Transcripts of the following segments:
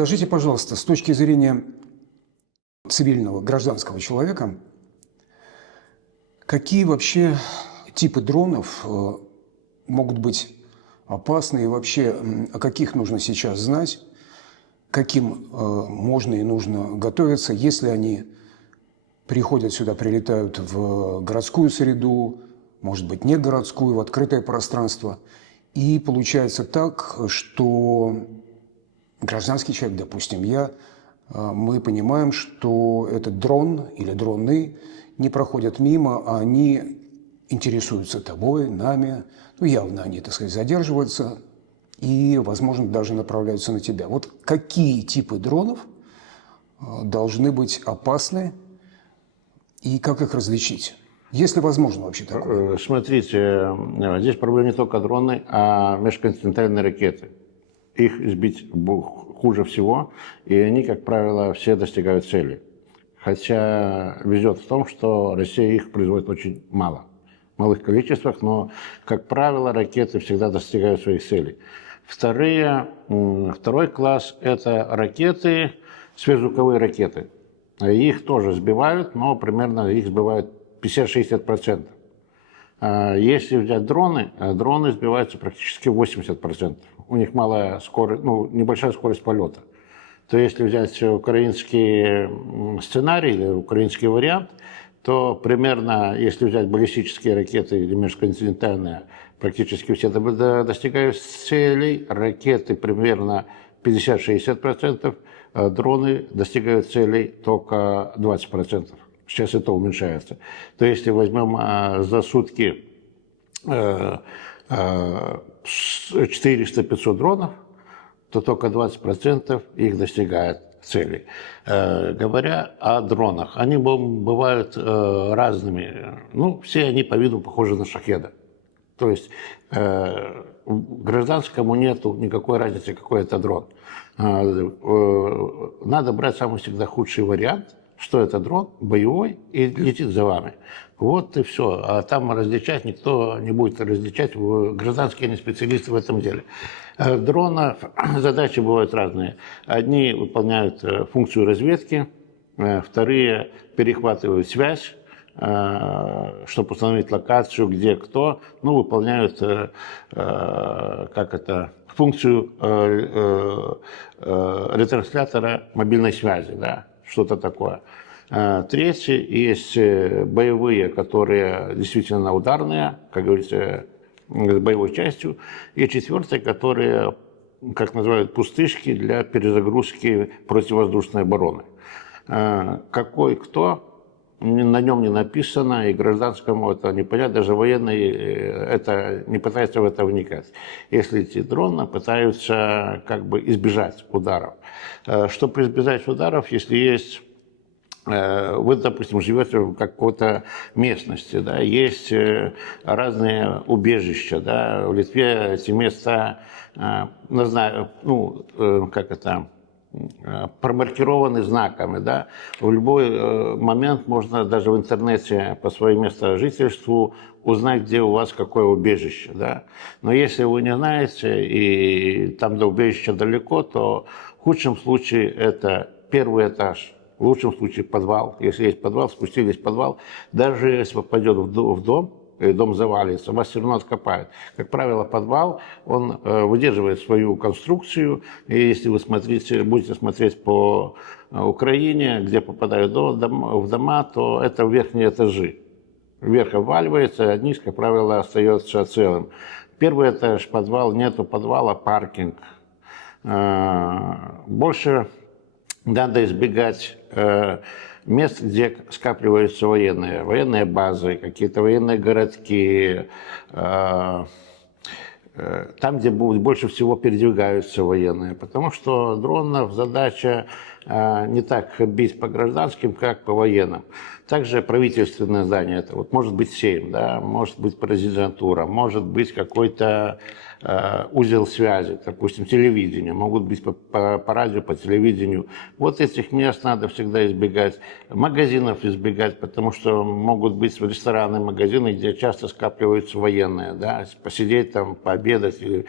Скажите, пожалуйста, с точки зрения цивильного, гражданского человека, какие вообще типы дронов могут быть опасны и вообще о каких нужно сейчас знать, каким можно и нужно готовиться, если они приходят сюда, прилетают в городскую среду, может быть, не городскую, в открытое пространство. И получается так, что гражданский человек, допустим, мы понимаем, что этот дрон или дроны не проходят мимо, а они интересуются тобой, нами. Ну, явно они, так сказать, задерживаются и, возможно, даже направляются на тебя. Вот какие типы дронов должны быть опасны и как их различить? Если возможно вообще такое. Смотрите, здесь проблема не только дроны, а межконтинентальные ракеты. Их сбить хуже всего, и они, как правило, все достигают цели. Хотя везет в том, что Россия их производит очень мало. В малых количествах, но, как правило, ракеты всегда достигают своих целей. Второй класс – это ракеты, сверхзвуковые ракеты. Их тоже сбивают, но примерно их сбивают 50-60%. Если взять дроны, дроны сбиваются практически 80%. У них малая скорость, небольшая скорость полета. То если взять украинский сценарий или украинский вариант, то примерно, если взять баллистические ракеты или межконтинентальные, практически все достигают целей. Ракеты примерно 50-60%, а дроны достигают целей только 20%. Сейчас это уменьшается. То есть, если возьмем за сутки 400-500 дронов, то только 20% их достигает цели. Говоря о дронах, они бывают разными. Все они по виду похожи на шахеда. То есть гражданскому нету никакой разницы, какой это дрон. Надо брать самый всегда худший вариант, что это дрон боевой и летит за вами. Вот и все. А там различать никто не будет различать. Гражданские не специалисты в этом деле. Дрона задачи бывают разные. Одни выполняют функцию разведки, вторые перехватывают связь, чтобы установить локацию, где кто, выполняют функцию ретранслятора мобильной связи, да, что-то такое. Третьи есть боевые, которые действительно ударные, как говорится, с боевой частью. И четвертые, которые, как называют, пустышки для перезагрузки противовоздушной обороны. Какой кто, на нем не написано, и гражданскому это не понятно, даже военные это не пытаются в это вникать. Если эти дроны пытаются избежать ударов. Чтобы избежать ударов, если есть... Вы, допустим, живете в какой-то местности, да, есть разные убежища, да, в Литве эти места, не знаю, промаркированы знаками, да, в любой момент можно даже в интернете по своему месту жительству узнать, где у вас какое убежище, да. Но если вы не знаете и там до убежища далеко, то в худшем случае это первый этаж. В лучшем случае подвал. Если есть подвал, спустились в подвал. Даже если попадет в дом, и дом завалится, вас все равно откопают. Как правило, подвал, он выдерживает свою конструкцию. И если вы будете смотреть по Украине, где попадают в дома, то это верхние этажи. Вверх обваливается, а низ, как правило, остается целым. Первый этаж, подвал, нету подвала, паркинг. Больше... Надо избегать мест, где скапливаются военные базы, какие-то военные городки, там, где больше всего передвигаются военные. Потому что дронов задача не так бить по гражданским, как по военным. Также правительственное здание, это вот может быть Сейм, да, может быть президентура, может быть какой-то узел связи, допустим, телевидение, могут быть по радио, по телевидению. Вот этих мест надо всегда избегать. Магазинов избегать, потому что могут быть рестораны, магазины, где часто скапливаются военные, да, посидеть там, пообедать. И,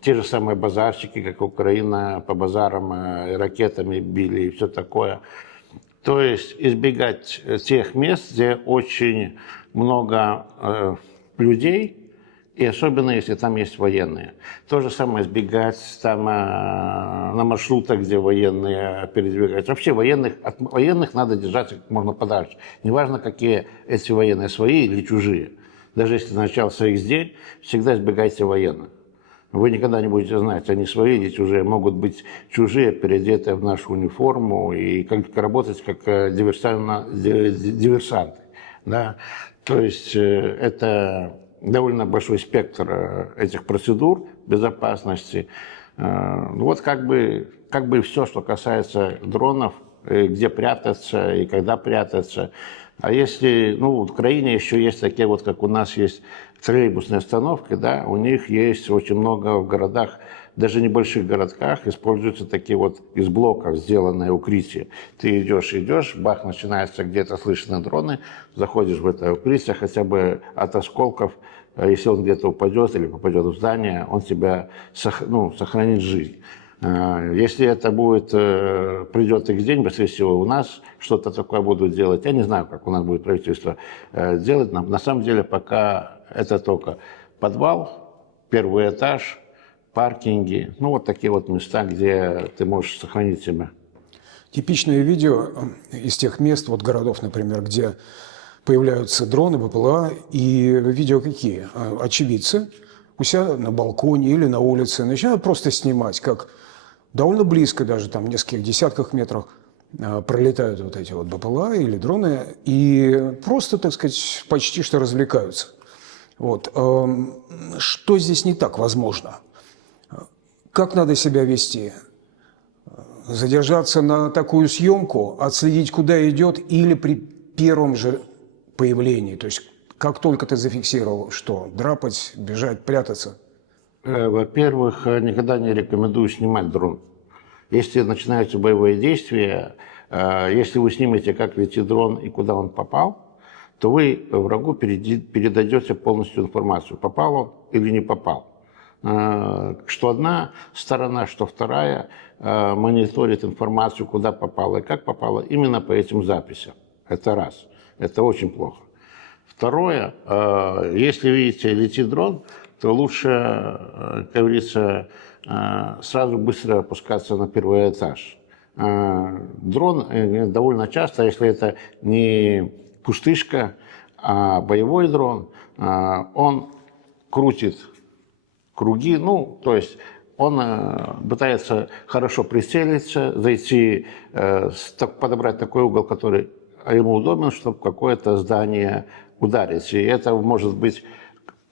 те же самые базарчики, как Украина, по базарам ракетами били и все такое. То есть избегать тех мест, где очень много людей, и особенно если там есть военные. То же самое избегать там на маршрутах, где военные передвигаются. Вообще от военных надо держаться как можно подальше. Неважно, какие эти военные, свои или чужие. Даже если начался их день, всегда избегайте военных. Вы никогда не будете знать, они свои или чужие. Могут быть чужие, переодетые в нашу униформу и работать как диверсанты. Да? То есть это довольно большой спектр этих процедур безопасности. Вот как бы все, что касается дронов, где прятаться и когда прятаться. А если, в Украине еще есть такие вот, как у нас есть троллейбусные остановки, да, у них есть очень много в городах, даже небольших городках, используются такие вот из блоков сделанные укрытия. Ты идешь, бах, начинается где-то слышны дроны, заходишь в это укрытие хотя бы от осколков, если он где-то упадет или попадет в здание, он тебя сохранит жизнь. Если это придет их день, быстрее всего у нас что-то такое будут делать. Я не знаю, как у нас будет правительство делать. На самом деле пока это только подвал, первый этаж, паркинги, вот такие вот места, где ты можешь сохранить себя. Типичное видео из тех мест, вот городов, например, где появляются дроны, БПЛА, и видео какие? Очевидцы у себя на балконе или на улице начинают просто снимать, как довольно близко, даже там в нескольких десятках метрах пролетают вот эти вот БПЛА или дроны, и просто, так сказать, почти что развлекаются. Вот. Что здесь не так возможно? Как надо себя вести? Задержаться на такую съемку, отследить, куда идет, или при первом же появлении? То есть как только ты зафиксировал, что драпать, бежать, прятаться? Во-первых, никогда не рекомендую снимать дрон. Если начинаются боевые действия, если вы снимете, как летит дрон и куда он попал, то вы врагу передадете полностью информацию, попал он или не попал. Что одна сторона, что вторая мониторит информацию, куда попало и как попало, именно по этим записям. Это раз. Это очень плохо. Второе, если видите, летит дрон, то лучше, как говорится, сразу быстро опускаться на первый этаж. Дрон довольно часто, если это не пустышка, а боевой дрон, он крутит круги, то есть он пытается хорошо прицелиться, зайти, подобрать такой угол, который ему удобен, чтобы какое-то здание ударить. И это может быть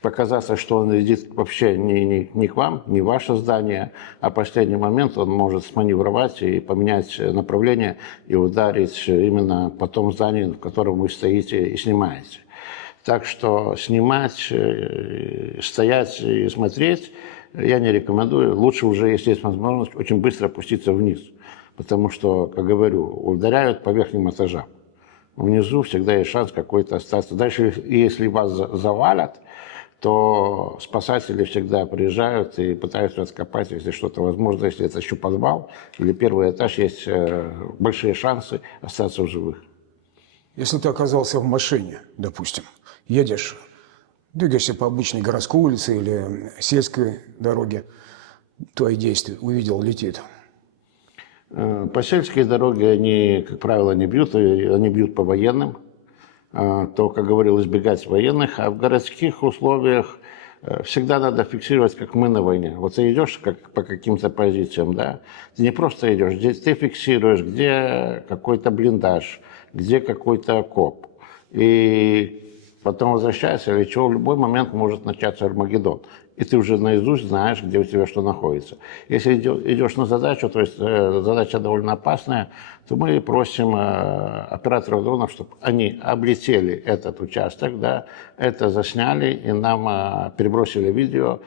показаться, что он летит вообще не к вам, не в ваше здание, а в последний момент он может сманевровать и поменять направление и ударить именно по тому зданию, в котором вы стоите и снимаете. Так что снимать, стоять и смотреть я не рекомендую. Лучше уже, если есть возможность, очень быстро опуститься вниз. Потому что, как говорю, ударяют по верхним этажам. Внизу всегда есть шанс какой-то остаться. Дальше, если вас завалят, то спасатели всегда приезжают и пытаются откопать, если что-то возможно, если это еще подвал или первый этаж, есть большие шансы остаться в живых. Если ты оказался в машине, допустим, едешь, двигаешься по обычной городской улице или сельской дороге, твои действия, увидел, летит. По сельской дороге они, как правило, не бьют, они бьют по военным. То, как говорил, избегать военных, а в городских условиях всегда надо фиксировать, как мы на войне. Вот ты идешь по каким-то позициям, да, ты не просто идешь, здесь ты фиксируешь, где какой-то блиндаж, где какой-то окоп. И потом возвращаешься, или чего, в любой момент может начаться Армагеддон. И ты уже наизусть знаешь, где у тебя что находится. Если идешь на задачу, то есть задача довольно опасная, то мы просим операторов дронов, чтобы они облетели этот участок, да, это засняли и нам перебросили видео,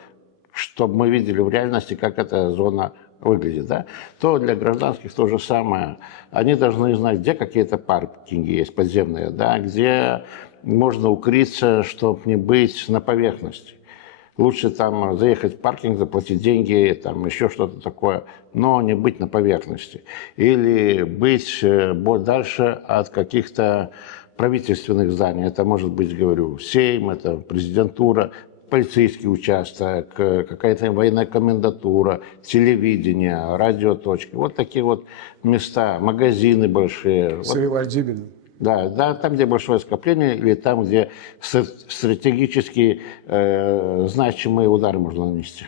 чтобы мы видели в реальности, как эта зона выглядит. Да? То для гражданских то же самое. Они должны знать, где какие-то паркинги есть подземные, да, где можно укрыться, чтобы не быть на поверхности. Лучше там заехать в паркинг, заплатить деньги, там еще что-то такое, но не быть на поверхности. Или быть дальше от каких-то правительственных зданий. Это может быть, говорю, Сейм, это президентура, полицейский участок, какая-то военная комендатура, телевидение, радиоточки. Вот такие вот места, магазины большие. Саривальдибин. Да, да, там, где большое скопление, или там, где стратегически значимые удары можно нанести.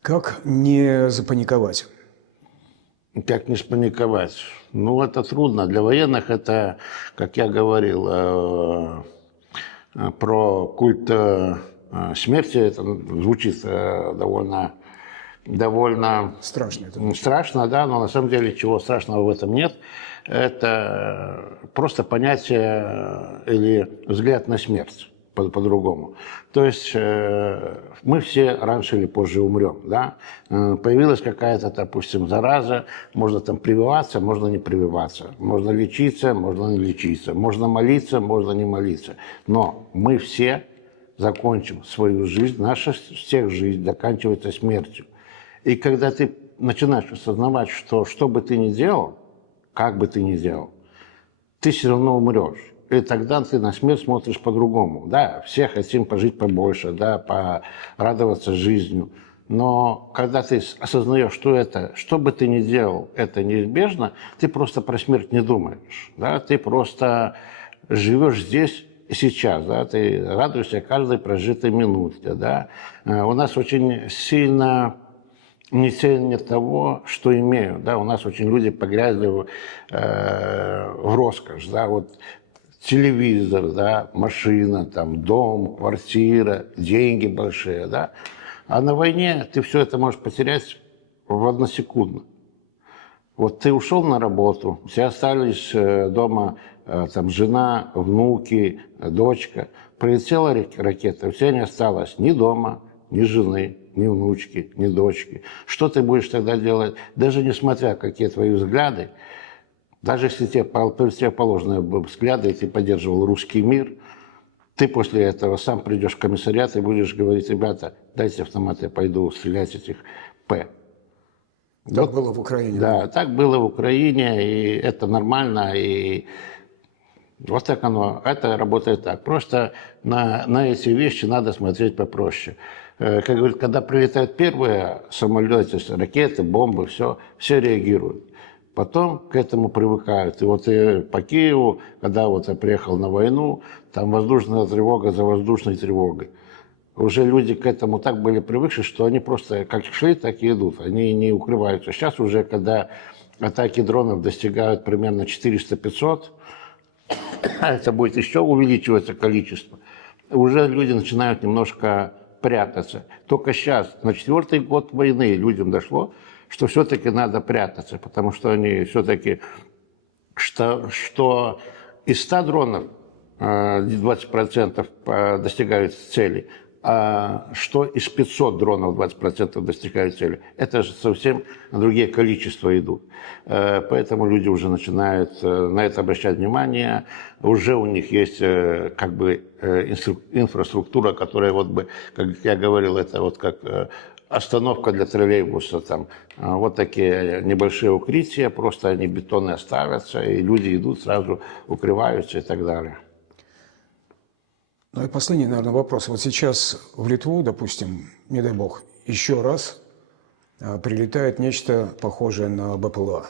Как не запаниковать? Как не спаниковать? Ну, это трудно. Для военных это, как я говорил, про культ смерти, это звучит довольно Страшно это. страшно, да, но на самом деле чего страшного в этом нет. Это просто понятие или взгляд на смерть по-другому. То есть мы все раньше или позже умрем. Да? Появилась какая-то, допустим, зараза, можно там прививаться, можно не прививаться. Можно лечиться, можно не лечиться. Можно молиться, можно не молиться. Но мы все закончим свою жизнь, наша всех жизнь заканчивается смертью. И когда ты начинаешь осознавать, что бы ты ни делал, как бы ты ни делал, ты все равно умрешь. И тогда ты на смерть смотришь по-другому. Да, все хотим пожить побольше, да, порадоваться жизнью. Но когда ты осознаешь, что бы ты ни делал, это неизбежно, ты просто про смерть не думаешь. Да? Ты просто живешь здесь и сейчас. Да? Ты радуешься каждой прожитой минуте. Да? У нас очень сильно не ценят того, что имеют. Да? У нас очень люди погрязли в роскошь. Да? Вот телевизор, да, машина, там, дом, квартира, деньги большие. Да? А на войне ты все это можешь потерять в односекундно. Вот ты ушел на работу, все остались дома, там, жена, внуки, дочка. Прилетела ракета, все не осталось ни дома, ни жены, ни внучки, ни дочки. Что ты будешь тогда делать? Даже несмотря какие твои взгляды, даже если тебе противоположные взгляды, и ты поддерживал русский мир, ты после этого сам придешь в комиссариат и будешь говорить: ребята, дайте автомат, я пойду стрелять этих П. Так было в Украине. Да, так было в Украине, и это нормально, и вот так оно, это работает так. Просто на эти вещи надо смотреть попроще. Как говорят, когда прилетают первые самолеты, ракеты, бомбы, все реагируют. Потом к этому привыкают. И вот по Киеву, когда вот я приехал на войну, там воздушная тревога за воздушной тревогой. Уже люди к этому так были привыкшие, что они просто как шли, так и идут. Они не укрываются. Сейчас уже, когда атаки дронов достигают примерно 400-500, это будет еще увеличиваться количество, уже люди начинают немножко прятаться. Только сейчас, на 4-й год войны, людям дошло, что все-таки надо прятаться, потому что они все-таки, что из 100 дронов 20% достигают цели, а что из 500 дронов 20% достигают цели. Это же совсем другие количества идут. Поэтому люди уже начинают на это обращать внимание. Уже у них есть как бы инфраструктура, которая вот бы, как я говорил, это вот как остановка для троллейбуса, там вот такие небольшие укрытия, просто они бетонные ставятся, и люди идут, сразу укрываются и так далее. Ну и последний, наверное, вопрос. Вот сейчас в Литву, допустим, не дай бог, еще раз прилетает нечто похожее на БПЛА.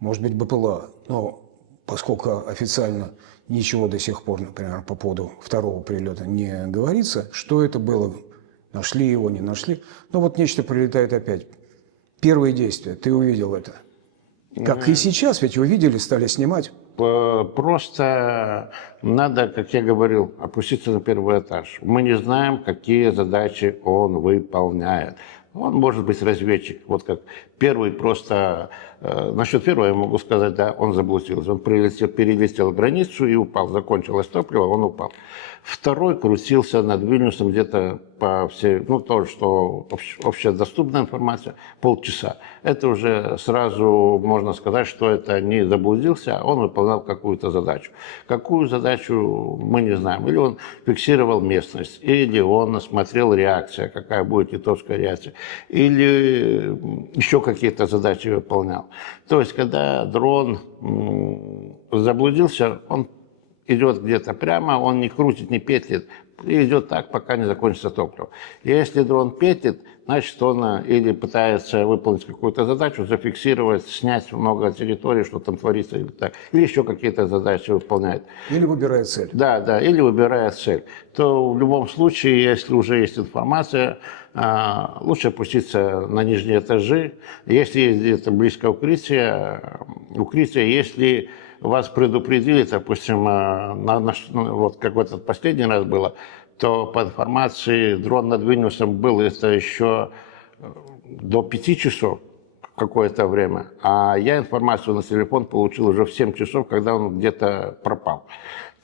Может быть, БПЛА, но поскольку официально ничего до сих пор, например, по поводу второго прилета не говорится, что это было, нашли его, не нашли. Но вот нечто прилетает опять. Первые действия, ты увидел это. Как и сейчас, ведь увидели, стали снимать. Просто надо, как я говорил, опуститься на первый этаж. Мы не знаем, какие задачи он выполняет. Он может быть разведчик. Вот как первый просто... насчет первого я могу сказать, да, он заблудился. Он перелетел границу и упал. Закончилось топливо, он упал. Второй крутился над Вильнюсом где-то по всей... Ну, то, что общедоступная информация, полчаса. Это уже сразу можно сказать, что это не заблудился, а он выполнял какую-то задачу. Какую задачу, мы не знаем. Или он фиксировал местность, или он смотрел реакция, какая будет литовская реакция, или еще какие-то задачи выполнял. То есть, когда дрон заблудился, он идет где-то прямо, он не крутит, не петлит, и идет так, пока не закончится топливо. И если дрон петлит, значит, он или пытается выполнить какую-то задачу, зафиксировать, снять много территории, что там творится, или еще какие-то задачи выполняет. Или выбирает цель. Да, да, или выбирает цель. То в любом случае, если уже есть информация, лучше опуститься на нижние этажи. Если есть где-то близко укрытие, если вас предупредили, допустим, вот как в этот последний раз было, то по информации дрон над Вильнюсом был это еще до 5 часов какое-то время, а я информацию на телефон получил уже в 7 часов, когда он где-то пропал.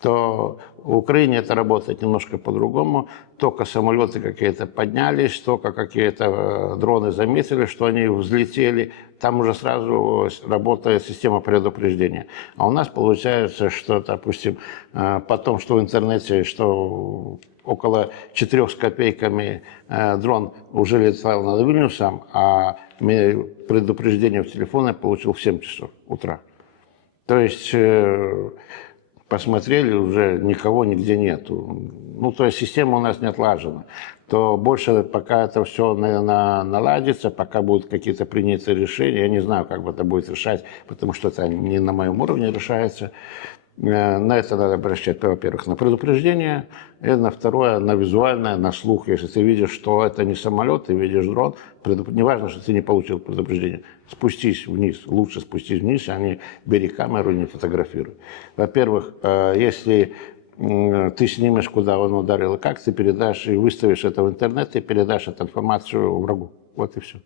То в Украине это работает немножко по-другому. Только самолеты какие-то поднялись, только какие-то дроны заметили, что они взлетели, там уже сразу работает система предупреждения. А у нас получается, что, допустим, потом, что в интернете, что около 4 с копейками дрон уже летал над Вильнюсом, а предупреждение в телефоне я получил в 7 часов утра. То есть... посмотрели, уже никого нигде нету. Ну, то есть система у нас не отлажена. То больше, пока это все наладится, пока будут какие-то приняты решения, я не знаю, как это будет решать, потому что это не на моем уровне решается. На это надо обращать, во-первых, на предупреждение, и на второе, на визуальное, на слух. Если ты видишь, что это не самолет, ты видишь дрон, не важно, что ты не получил предупреждение. Спустись вниз, лучше спустись вниз, а не бери камеру и не фотографируй. Во-первых, если ты снимешь, куда он ударил и как, ты передашь и выставишь это в интернет, и передашь эту информацию врагу. Вот и все.